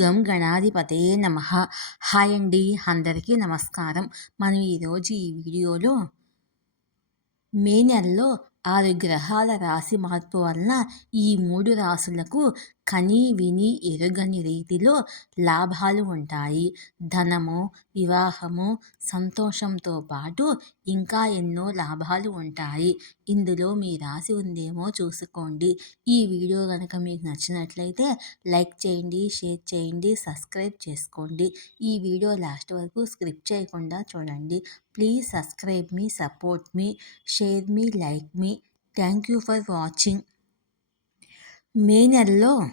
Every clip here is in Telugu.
గం గణాధిపతే నమ. హాయ్ అండి అందరికీ నమస్కారం. మనం ఈరోజు ఈ వీడియోలో మే నెలలో ఆరు గ్రహాల రాశి మార్పు వలన ఈ మూడు రాశులకు కనీ విని ఎరుగని రీతిలో లాభాలు ఉంటాయి. ధనము వివాహము సంతోషంతో పాటు ఇంకా ఎన్నో లాభాలు ఉంటాయి. ఇందులో మీ రాసి ఉందేమో చూసుకోండి. ఈ వీడియో కనుక మీకు నచ్చినట్లయితే లైక్ చేయండి షేర్ చేయండి సబ్స్క్రైబ్ చేసుకోండి. ఈ వీడియో లాస్ట్ వరకు స్క్రిప్ట్ చేయకుండా చూడండి. ప్లీజ్ సబ్స్క్రైబ్ మీ సపోర్ట్ మీ షేర్ మీ like me. Thank you for watching. May నెలలో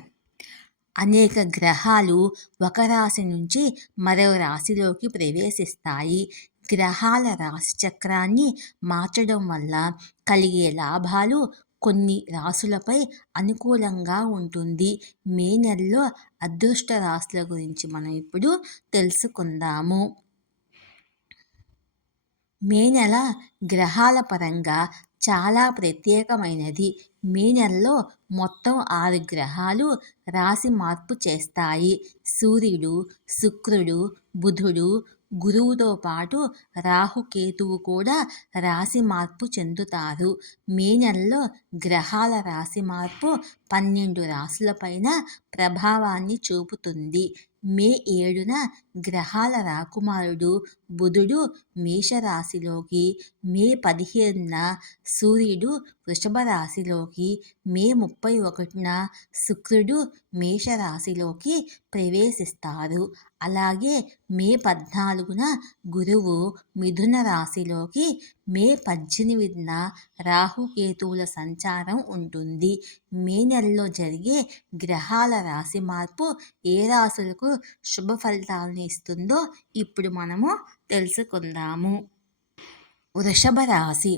అనేక గ్రహాలు ఒక రాశి నుంచి మరో రాశిలోకి ప్రవేశిస్తాయి. గ్రహాల రాశి చక్రాన్ని మార్చడం వల్ల కలిగే లాభాలు కొన్ని రాసులపై అనుకూలంగా ఉంటుంది. మే నెలలో అదృష్ట రాశుల గురించి మనం ఇప్పుడు తెలుసుకుందాము. మే నెల గ్రహాల పరంగా చాలా ప్రత్యేకమైనది. మే నెలలో మొత్తం ఆరు గ్రహాలు రాశి మార్పు చేస్తాయి. సూర్యుడు శుక్రుడు బుధుడు గురువుతో పాటు రాహుకేతువు కూడా రాశి మార్పు చెందుతారు. మే నెలలో గ్రహాల రాశి మార్పు పన్నెండు రాశులపైన ప్రభావాన్ని చూపుతుంది. మే ఏడున గ్రహాల రాకుమారుడు బుధుడు మేషరాశిలోకి మే పదిహేనున సూర్యుడు వృషభ రాశిలోకి మే ముప్పై ఒకటిన శుక్రుడు మేషరాశిలోకి ప్రవేశిస్తారు. అలాగే మే పద్నాలుగున గురువు మిథున రాశిలోకి మే పద్దెనిమిదిన రాహుకేతువుల సంచారం ఉంటుంది. మే నెలలో జరిగే గ్రహాల రాశి మార్పు ఏ రాశులకు శుభ ఫలితాలను ఇస్తుందో ఇప్పుడు మనము తెలుసుకుందాము వృషభ రాశి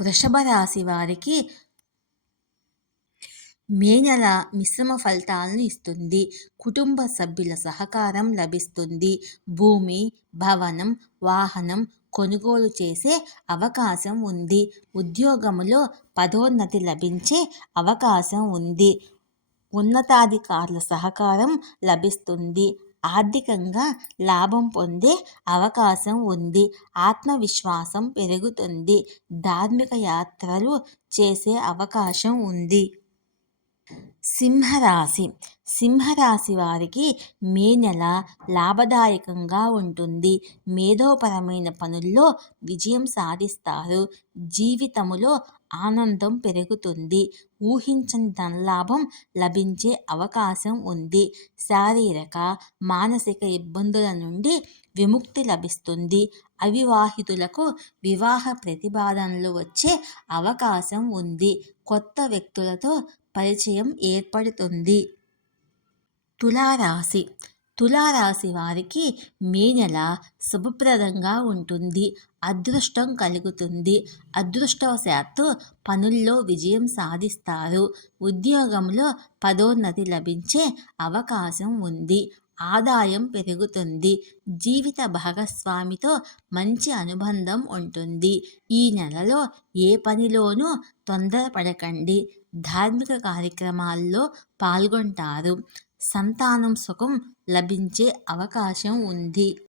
వృషభ రాశి వారికి మే నెల మిశ్రమ ఫలితాలను ఇస్తుంది. కుటుంబ సభ్యుల సహకారం లభిస్తుంది. భూమి భవనం వాహనం కొనుగోలు చేసే అవకాశం ఉంది. ఉద్యోగములో పదోన్నతి లభించే అవకాశం ఉంది. ఉన్నతాధికారుల సహకారం లభిస్తుంది. ఆర్థికంగా లాభం పొందే అవకాశం ఉంది. ఆత్మవిశ్వాసం పెరుగుతుంది. ధార్మిక యాత్రలు చేసే అవకాశం ఉంది. సింహరాశి. సింహరాశి వారికి మే నెల లాభదాయకంగా ఉంటుంది. మేధోపరమైన పనుల్లో విజయం సాధిస్తారు. జీవితములో ఆనందం పెరుగుతుంది. ఊహించని ధనలాభం లభించే అవకాశం ఉంది. శారీరక మానసిక ఇబ్బందుల నుండి విముక్తి లభిస్తుంది. అవివాహితులకు వివాహ ప్రతిపాదనలు వచ్చే అవకాశం ఉంది. కొత్త వ్యక్తులతో పరిచయం ఏర్పడుతుంది. తులారాశి. తులారాశి వారికి మే నెల శుభప్రదంగా ఉంటుంది. అదృష్టం కలుగుతుంది. అదృష్టవశాత్తు పనుల్లో విజయం సాధిస్తారు. ఉద్యోగంలో పదోన్నతి లభించే అవకాశం ఉంది. ఆదాయం పెరుగుతుంది. జీవిత భాగస్వామితో మంచి అనుబంధం ఉంటుంది. ఈ నెలలో ఏ పనిలోనూ తొందరపడకండి. ధార్మిక కార్యక్రమాల్లో పాల్గొంటారు. సంతానం సుఖం లభించే అవకాశం ఉంది.